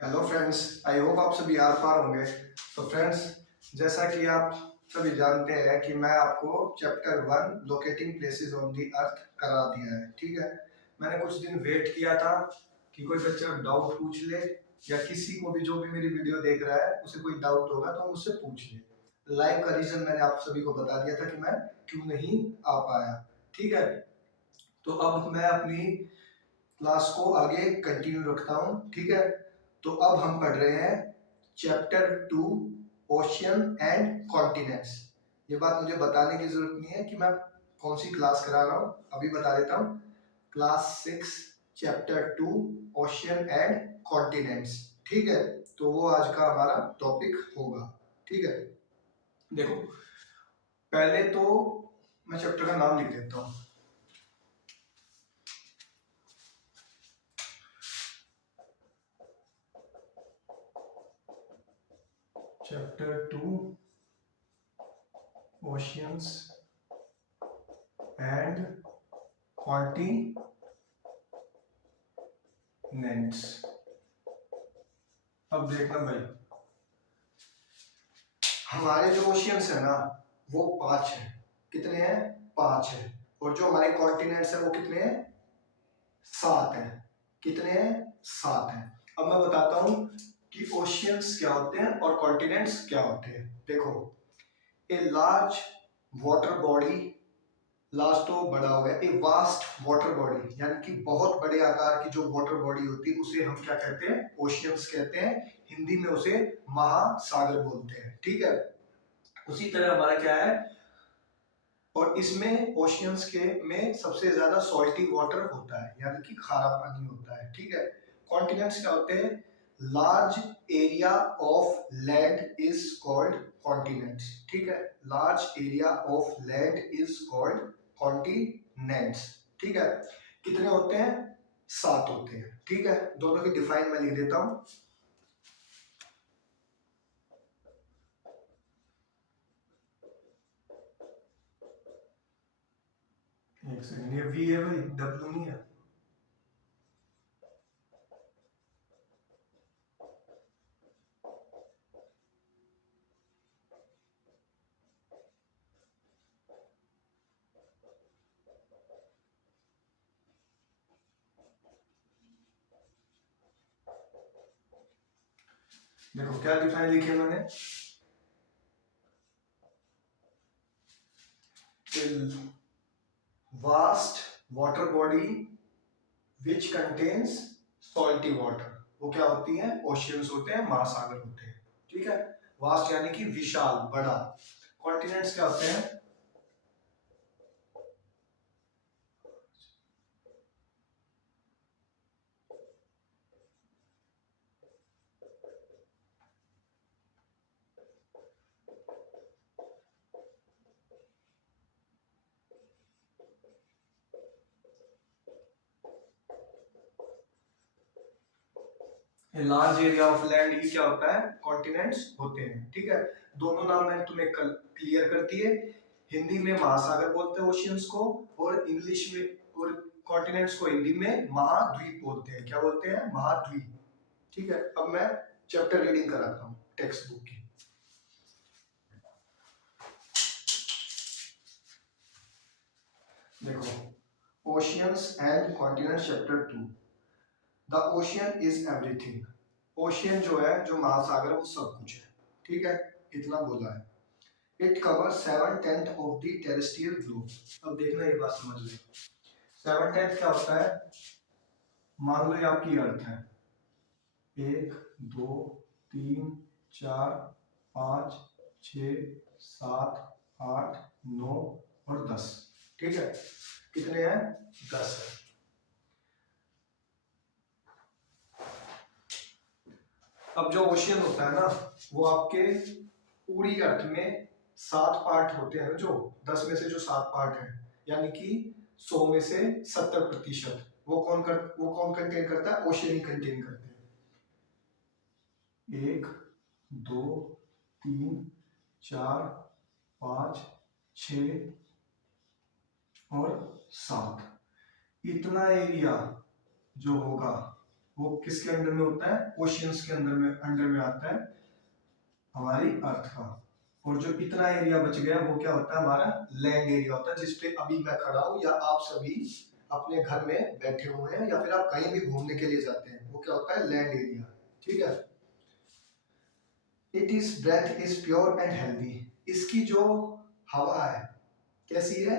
Hello friends, I hope आप सभी are पार होंगे। तो फ्रेंड्स, जैसा कि आप सभी जानते हैं कि मैं आपको chapter 1 locating places on the earth करा दिया है। ठीक है, मैंने कुछ दिन वेट किया था कि कोई बच्चा डाउट पूछ ले या किसी को भी जो भी मेरी वीडियो देख रहा है उसे कोई डाउट होगा तो मुझसे पूछ ले। लाइव का रीजन मैंने आप सभी को बता दिया था कि मैं क्यों नहीं आ पाया। ठीक है, तो अब मैं अपनी क्लास को आगे कंटिन्यू रखता हूँ। ठीक है, तो अब हम पढ़ रहे हैं चैप्टर 2 ओशियन एंड कॉन्टिनेंट्स। ये बात मुझे बताने की जरूरत नहीं है कि मैं कौन सी क्लास करा रहा हूँ, अभी बता देता हूँ। Class 6 chapter 2 ocean and continents. ठीक है, तो वो आज का हमारा टॉपिक होगा। ठीक है, देखो पहले तो मैं चैप्टर का नाम लिख देता हूँ। Chapter 2 oceans and continents. अब देखना भाई, हमारे जो ओशियंस है ना वो 5 है। कितने हैं? 5 है। और जो हमारे कॉन्टिनेंट्स है वो कितने हैं? 7 है। कितने हैं? 7 है। अब मैं बताता हूं कि ओशियंस क्या होते हैं और कॉन्टिनेंट्स क्या होते हैं। देखो, a large water body, last तो बड़ा हो गया, ए वास्ट वाटर बॉडी, यानी कि बहुत बड़े आकार की जो वाटर बॉडी होती है उसे हम क्या कहते हैं? ओशियंस कहते हैं। हिंदी में उसे महासागर बोलते हैं। ठीक है, उसी तरह हमारा क्या है, और इसमें ओशियंस के में सबसे ज्यादा सॉल्टी वाटर होता है, यानी कि खारा पानी होता है। ठीक है, कॉन्टिनेंट्स क्या होते हैं? Large area of land is called continents. ठीक है, large area of land is called continents. ठीक है, कितने होते हैं? 7 होते हैं। ठीक है, दोनों की डिफाइन मैं लिख देता हूं। एक सेकंड, ये वी है भाई, डब्ल्यू नहीं है। देखो क्या डिफाइन लिखे मैंने, vast water body which contains salty water। वो क्या होती हैं? ओशियंस होते हैं, महासागर होते हैं। ठीक है, वास्ट यानी कि विशाल, बड़ा। कॉन्टिनेंट्स क्या होते हैं? लार्ज एरिया ऑफ लैंड, ये क्या होता है? कॉन्टिनेंट्स होते हैं। ठीक है, दोनों नाम मैंने तुम्हें क्लियर कर दिए। हिंदी में महासागर बोलते हैं ओशियंस को, और इंग्लिश में, और कॉन्टिनेंट्स को हिंदी में महाद्वीप बोलते हैं। क्या बोलते हैं? महाद्वीप। ठीक है, अब मैं चैप्टर रीडिंग कराता हूँ टेक्स्ट बुक की। देखो, oceans and continent chapter 2। The ocean is everything. Ocean जो है, जो महासागर, वो सब कुछ है। ठीक है, इतना बोला है। It cover 7/10 of the terrestrial globe. अब देखना ये बात समझ लो, 7/10 क्या होता है? मान लो ये आपकी अर्थ है, 1 2 3 4 5 6 7 8 9 और 10। ठीक है, कितने हैं? 10 है। अब जो ओशियन होता है ना, वो आपके पूरी अर्थ में 7 पार्ट होते हैं। जो 10 में से जो 7 पार्ट है, यानी कि 100 में से 70%, वो कौन कंटेन करता है? ओशियन ही कंटेन करते हैं। 1 2 3 4 5 6 और 7, इतना एरिया जो होगा वो किसके अंडर में होता है? ओशियंस के अंडर में आता है हमारी अर्थ का। और जो इतना एरिया बच गया वो क्या होता है? हमारा लैंड एरिया होता है, जिसपे अभी मैं खड़ा हूँ या आप सभी अपने घर में बैठे हुए हैं या फिर आप कहीं भी घूमने के लिए जाते हैं, वो क्या होता है? Land area. ठीक है। It is breath is pure and healthy. इसकी जो हवा है कैसी है?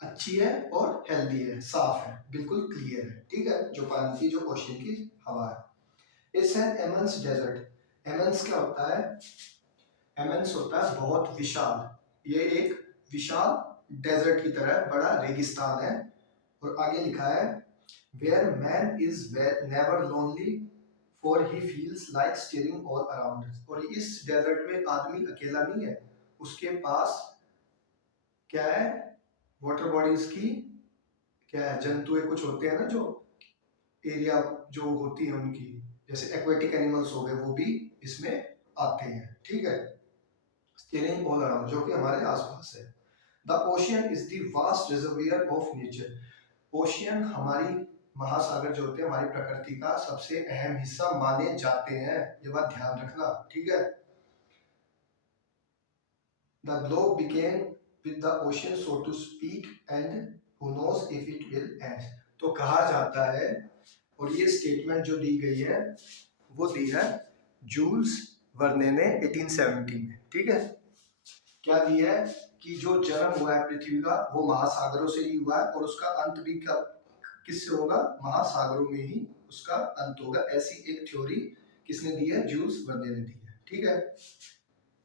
अच्छी है और हेल्दी है, साफ है, बिल्कुल क्लियर है। ठीक है, जो पानी की, जो ओशन की हवा है। It's an immense desert. Immense क्या होता है? इमेंस होता है बहुत विशाल। ये एक विशाल डेजर्ट की तरह बड़ा रेगिस्तान है। और आगे लिखा है where man is never lonely for he feels like steering all around. और इस डेजर्ट में आदमी अकेला नहीं है, उसके पास क्या है? वाटर बॉडीज की क्या है? जंतु कुछ होते हैं ना, जो एरिया जो होती है उनकी, जैसे एक्वेटिक एनिमल्स हो गए, वो भी इसमें आते हैं। ठीक है, स्टीयरिंग ऑल अराउंड, जो कि हमारे आसपास है। The ocean is the vast reservoir of nature. Ocean हमारी महासागर जो होते हैं हमारी प्रकृति का सबसे अहम हिस्सा माने जाते हैं, ये बात ध्यान रखना। ठीक है। The globe began with the ocean so to speak and who knows if it will end. तो कहा जाता है, और ये स्टेटमेंट जो दी गई है वो दी है जूल्स वर्ने ने 1870 में। ठीक है, क्या दी है कि जो जन्म हुआ है पृथ्वी का वो महासागरों से ही हुआ है और उसका अंत भी किससे होगा? महासागरों में ही उसका अंत होगा। ऐसी एक थ्योरी किसने दी है? जूल्स वर्ने ने दी है। ठीक है,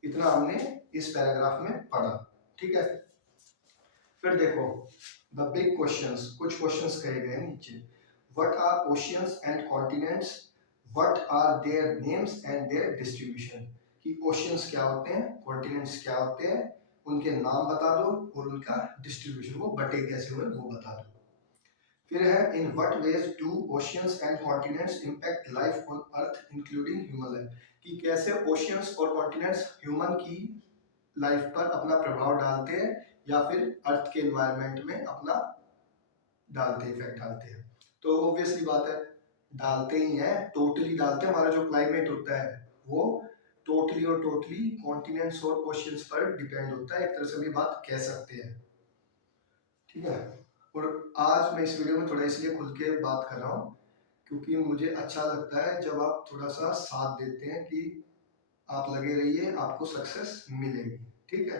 इतना हमने इस पैराग्राफ में पढ़ा। ठीक है, फिर देखो द बिग क्वेश्चंस, कुछ क्वेश्चंस कहे गए नीचे। What are oceans and continents, what are their names and their distribution. कि ओशियंस क्या होते हैं, कॉन्टिनेंट्स क्या होते हैं, उनके नाम बता दो और उनका डिस्ट्रीब्यूशन, वो बटे कैसे हुए वो बता दो। फिर है in what ways do oceans and continents impact life on earth including human life. कि कैसे ओशियंस और कॉन्टिनेंट्स ह्यूमन की लाइफ पर अपना प्रभाव डालते हैं या फिर अर्थ के एनवायरनमेंट में अपना इफेक्ट डालते हैं। तो ऑब्वियसली बात है डालते ही हैं, टोटली डालते हैं। हमारा जो क्लाइमेट होता है वो टोटली कॉन्टिनेंट्स और ओशियंस पर डिपेंड होता है, एक तरह से भी बात कह सकते हैं। ठीक है, और आज मैं इस वीडियो में थोड़ा इसलिए खुल के बात कर रहा हूँ क्योंकि मुझे अच्छा लगता है जब आप थोड़ा सा साथ देते हैं कि आप लगे रहिए, आपको सक्सेस मिलेगी। ठीक है,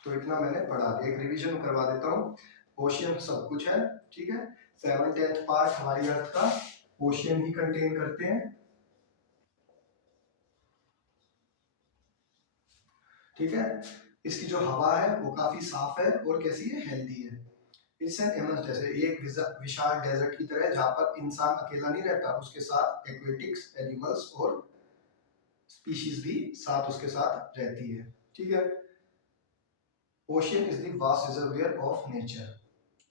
तो इतना मैंने पढ़ा दिया, एक रिवीजन करवा देता हूँ। ओशियन सब कुछ है। ठीक है, 7/10 पार्ट हमारी अर्थ का ओशियन ही कंटेन करते हैं। ठीक है, इसकी जो हवा है वो काफी साफ है और कैसी है? हेल्दी है। इट्स एन इमेंस, जैसे एक विशाल डेजर्ट की तरह जहाँ पर इंसान अकेला नहीं रहता, उसके साथ एक्वेटिक्स एनिमल्स और स्पीशीज भी साथ उसके साथ रहती है। ठीक है, ocean is the vast reservoir of nature.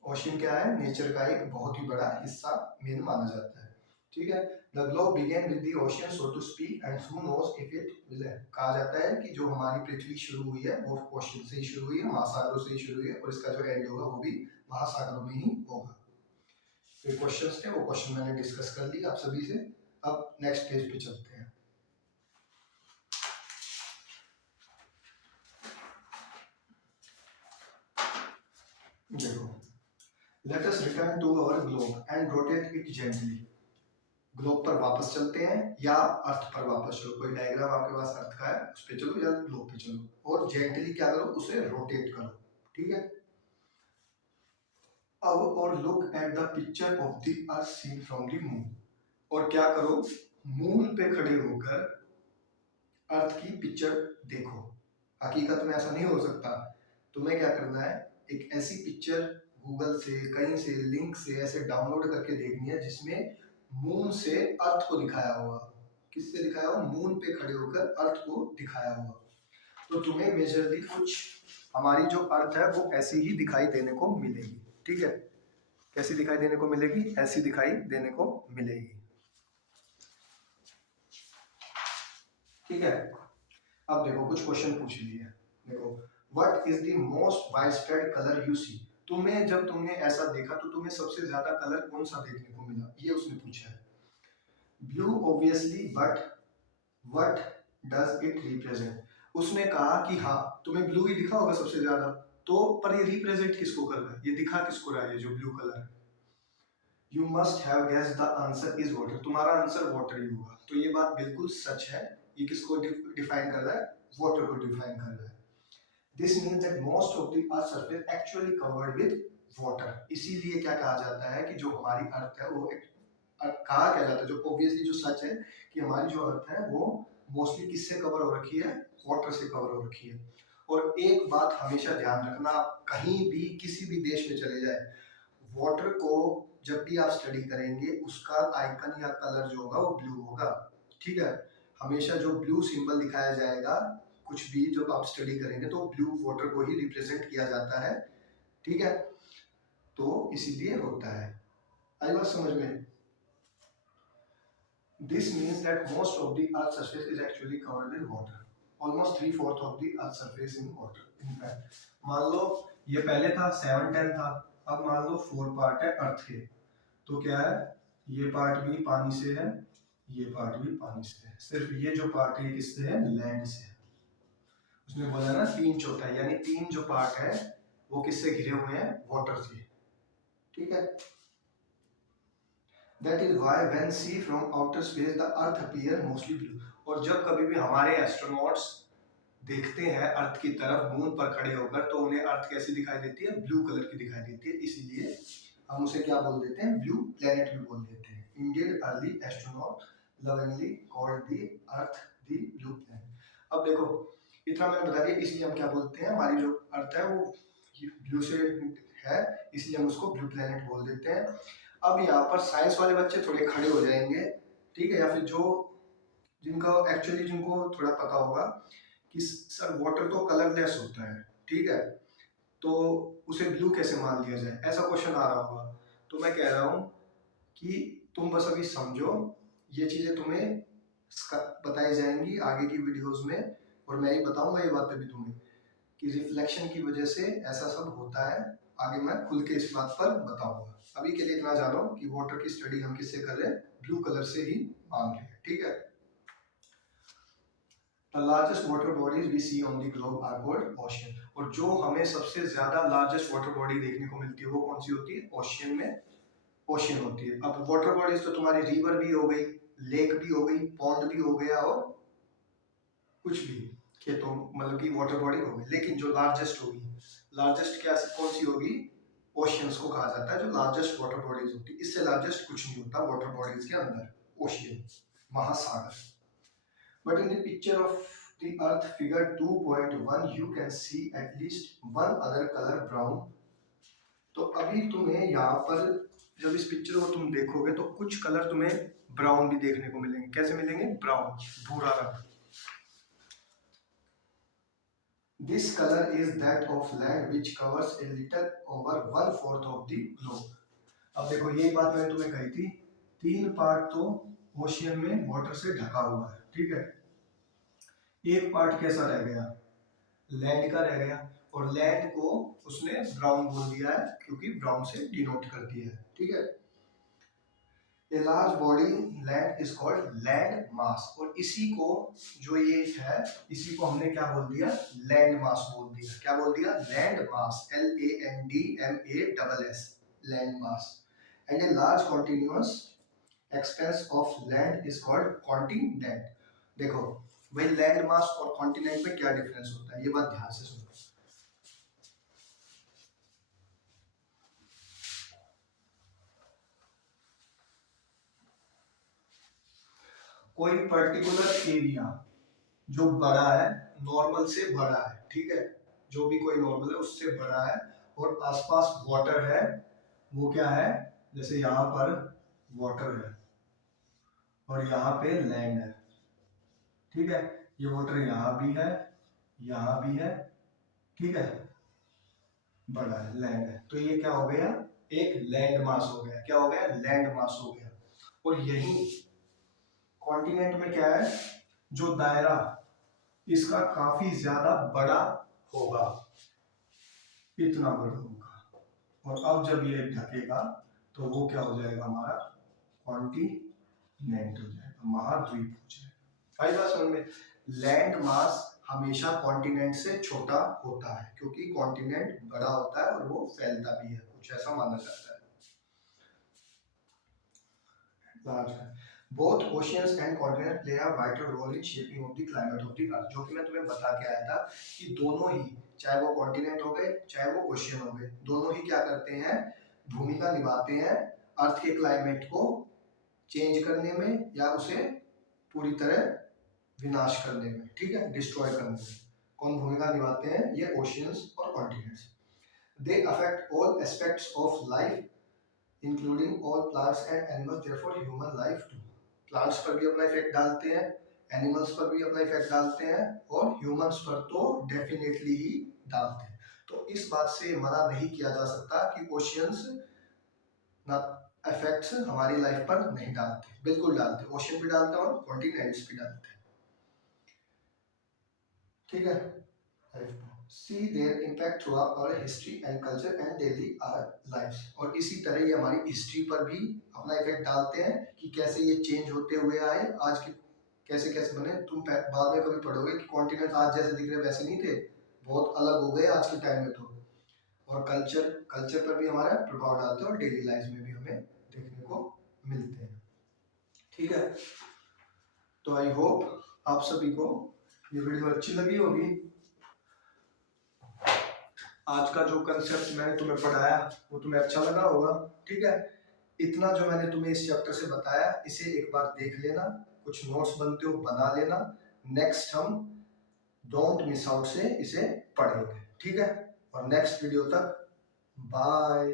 Ocean क्या है? नेचर का एक बहुत ही बड़ा हिस्सा मेन माना जाता है। ठीक है, the globe began with the ocean so to speak and who knows if it will end. कहा जाता है कि जो हमारी पृथ्वी शुरू हुई है वो ओशियन से ही शुरू हुई है, महासागरों से ही शुरू हुई है और इसका जो एंड होगा वो भी महासागरों में ही होगा। ये क्वेश्चंस थे, वो क्वेश्चन मैंने डिस्कस कर लिए आप सभी से। अब नेक्स्ट पेज पे चलते हैं। देखो, let us return to our globe and rotate it gently. Globe पर वापस चलते हैं या अर्थ पर वापस चलो, कोई डायग्राम आपके पास अर्थ का है उस पे चलो या ग्लोब पे चलो और जेंटली क्या करो? उसे रोटेट करो। ठीक है, अब और look at the picture of the earth seen from the moon. और क्या करो? मून पे खड़े होकर अर्थ की पिक्चर देखो। हकीकत में ऐसा नहीं हो सकता, तुम्हें क्या करना है? एक ऐसी पिक्चर गूगल से कहीं से लिंक से ऐसे डाउनलोड करके देखनी है जिसमें मून से अर्थ को दिखाया हुआ। किससे दिखाया हुआ? मून पे खड़े होकर अर्थ को दिखाया हुआ। तो तुम्हें मेजरली कुछ हमारी जो अर्थ है वो ऐसी ही दिखाई देने को मिलेगी। ठीक है, कैसी दिखाई देने को मिलेगी? ऐसी दिखाई देने को मिलेगी। ठीक है, अब देखो कुछ क्वेश्चन पूछ लिए। देखो, what is the most wide spread colour you see. तुम्हें जब तुमने ऐसा देखा तो तुम्हें सबसे ज्यादा कलर कौन सा देखने को मिला, ये उसने पूछा है। Blue obviously, but what does it represent. उसने कहा कि हाँ तुम्हें ब्लू ही दिखा होगा सबसे ज्यादा, तो पर ये रिप्रेजेंट किसको कर रहा है, ये दिखा किसको रहा है, ये जो ब्लू कलर है। You must have guess the answer is water, तुम्हारा आंसर वाटर ही होगा। तो ये बात बिल्कुल सच है। ये किसको डिफाइन कर रहा है, वाटर को डिफाइन कर रहा है। This means that most of the earth surface actually covered with water. इसीलिए क्या कहा जाता है कि जो हमारी अर्थ है वो कहा क्या जाता है, जो ऑब्वियसली जो सच है कि हमारी जो अर्थ है वो मोस्टली किससे कवर हो रखी है, वाटर से कवर हो रखी है। और एक बात हमेशा ध्यान रखना, आप कहीं भी किसी भी देश में चले जाए, वाटर को जब भी आप स्टडी करेंगे उसका आइकन या कलर जो होगा वो ब्लू होगा, ठीक है। हमेशा जो ब्लू सिंबल दिखाया जाएगा कुछ भी जब आप स्टडी करेंगे तो ब्लू वाटर को ही रिप्रेजेंट किया जाता है, ठीक है। तो इसीलिए होता है। आई बात समझ में। This means that most of the Earth's surface is actually covered with water. Almost 3/4 of the Earth's surface in water. In fact, मान लो ये पहले था 7/10 था, अब मान लो 4 पार्ट है अर्थ के, तो क्या है, ये पार्ट भी पानी से है, ये पार्ट भी पानी से है, सिर्फ ये जो पार्ट है किससे है, लैंड से है। उसने बोला ना 3/4, यानी 3 जो पार्ट है वो किससे घिरे हुए हैं, वाटर से, ठीक है। That is why when see from outer space the earth appear mostly blue। और जब कभी भी हमारे एस्ट्रोनॉट्स देखते हैं अर्थ की तरफ मून पर खड़े होकर तो उन्हें अर्थ कैसी दिखाई देती है, ब्लू कलर की दिखाई देती है। इसीलिए हम उसे क्या बोल देते हैं, ब्लू प्लेनेट भी बोल देते हैं। Indian early astronaut lovingly called the earth the blue planet. अब देखो इतना मैंने बता दिया, इसलिए हम क्या बोलते हैं, हमारी जो अर्थ है वो ब्लू से है, इसलिए हम उसको ब्लू प्लेनेट बोल देते हैं। अब यहाँ पर साइंस वाले बच्चे थोड़े खड़े हो जाएंगे, ठीक है, या फिर जो जिनका एक्चुअली जिनको थोड़ा पता होगा कि सर वाटर तो कलरलेस होता है, ठीक है, तो उसे ब्लू कैसे मान लिया जाए, ऐसा क्वेश्चन आ रहा होगा। तो मैं कह रहा हूँ कि तुम बस अभी समझो, ये चीजें तुम्हें बताई जाएंगी आगे की वीडियोस में, और मैं ही बताऊंगा ये बातें भी तुम्हें कि रिफ्लेक्शन की वजह से ऐसा सब होता है। आगे मैं खुल के इस बात पर बताऊंगा। अभी के लिए इतना जानो कि वाटर की स्टडी हम किससे कर रहे हैं, ब्लू कलर से ही मान रहे हैं, ठीक है। The largest water bodies we see on the globe are called ocean। और जो हमें सबसे ज्यादा लार्जेस्ट वाटर बॉडी देखने को मिलती है वो कौन सी होती है, ओशियन में ओशियन होती है। अब वाटर बॉडीज तो तुम्हारी रिवर भी हो गई, लेक भी हो गई, पॉन्ड भी हो गया, और कुछ भी खेतों मतलब की वाटर बॉडी हो गई। लेकिन जो लार्जेस्ट होगी, लार्जेस्ट क्या कौन सी होगी, ओशियंस को कहा जाता है जो लार्जेस्ट वाटर बॉडीज होती है। इससे लार्जेस्ट कुछ नहीं होता वाटर बॉडीज के अंदर, ओशियन, महासागर। But in the picture of the earth figure 2.1 you can see at least one other colour brown. तो अभी तुम्हें यहाँ पर जब इस पिक्चर को तुम देखोगे तो कुछ कलर तुम्हें ब्राउन भी देखने को मिलेंगे। कैसे मिलेंगे, ब्राउन, भूरा रंग। This color is that of land which covers a little over 1/4 of the globe। अब देखो ये बात मैंने तुम्हें कही थी, 3 पार्ट तो ओशियन में वाटर से ढका हुआ है, ठीक है। एक पार्ट कैसा रह गया, लैंड का रह गया, और लैंड को उसने ब्राउन बोल दिया है क्योंकि ब्राउन से डिनोट कर दिया है, ठीक है। A large body land is called land mass। और इसी को जो ये है इसी को हमने क्या बोल दिया, लैंड मास बोल दिया। क्या बोल दिया, land mass, LANDMASS, land mass. And a large continuous expense of land is called continent. देखो भाई लैंड मास और कॉन्टिनेंट में क्या डिफरेंस होता है, ये बात ध्यान से सुनो। कोई पर्टिकुलर एरिया जो बड़ा है, नॉर्मल से बड़ा है, ठीक है, जो भी कोई नॉर्मल है उससे बड़ा है, और आसपास वाटर है, वो क्या है, जैसे यहाँ पर वाटर है और यहाँ पे लैंड है, ठीक है। ये वाटर यहाँ भी है, यहाँ भी है, ठीक है, बड़ा है, लैंड है, तो ये क्या हो गया, एक लैंड मास हो गया। क्या हो गया, लैंड मास हो गया। और यही कॉन्टिनेंट में क्या है, जो दायरा इसका काफी ज्यादा बड़ा होगा, इतना बड़ा होगा, और अब जब ये ढकेगा तो वो क्या हो जाएगा, हमारा कॉन्टिनेंट हो जाएगा, महाद्वीप हो जाएगा। आई बात समझ में? लैंड मास हमेशा कॉन्टिनेंट से छोटा होता है क्योंकि कॉन्टिनेंट बड़ा होता है और वो फैलता भी है, कुछ ऐसा माना जाता है। लार्ज है। Both oceans and continent play a vital role in shaping of the climate of the earth, जो कि मैं तुम्हें बता के आया था कि दोनों ही, चाहे वो कॉन्टिनेंट हो गए चाहे वो ओशियन हो गए, दोनों ही क्या करते हैं, भूमिका निभाते हैं अर्थ के क्लाइमेट को चेंज करने में या उसे पूरी तरह विनाश करने में, ठीक है, डिस्ट्रॉय करने में। कौन भूमिका निभाते हैं, ये ओशियंस और continents. They affect all aspects of life including all plants and animals, therefore human life too. Plants पर भी अपना इफेक्ट डालते हैं, एनिमल्स पर भी अपना इफेक्ट डालते हैं और ह्यूमंस पर तो डेफिनेटली ही डालते हैं। तो इस बात से मना नहीं किया जा सकता कि ओशियंस ना इफेक्ट्स हमारी लाइफ पर नहीं डालते, बिल्कुल डालते, ओशियन भी डालते हैं और कॉन्टिनेंट्स भी डालते हैं, ठीक है। See their impact throughout our history and culture and daily our lives, और इसी तरह ये हमारी हिस्ट्री पर भी अपना इफेक्ट डालते हैं कि कैसे ये चेंज होते हुए आए, आज के कैसे कैसे बने। तुम बाद में कभी पढ़ोगे कि कॉन्टिनेंट आज जैसे दिख रहे वैसे नहीं थे, बहुत अलग हो गए आज के टाइम में तो। और कल्चर कल्चर पर भी हमारा प्रभाव डालते हैं और डेली लाइफ में भी हमें देखने को मिलते हैं, ठीक है। तो आई होप आप सभी को ये वीडियो अच्छी लगी होगी। आज का जो कंसेप्ट मैंने तुम्हें पढ़ाया वो तुम्हें अच्छा लगा होगा, ठीक है। इतना जो मैंने तुम्हें इस चैप्टर से बताया इसे एक बार देख लेना, कुछ नोट्स बनते हो बना लेना, नेक्स्ट हम डोंट मिस आउट से इसे पढ़ेंगे, ठीक है। और नेक्स्ट वीडियो तक बाय।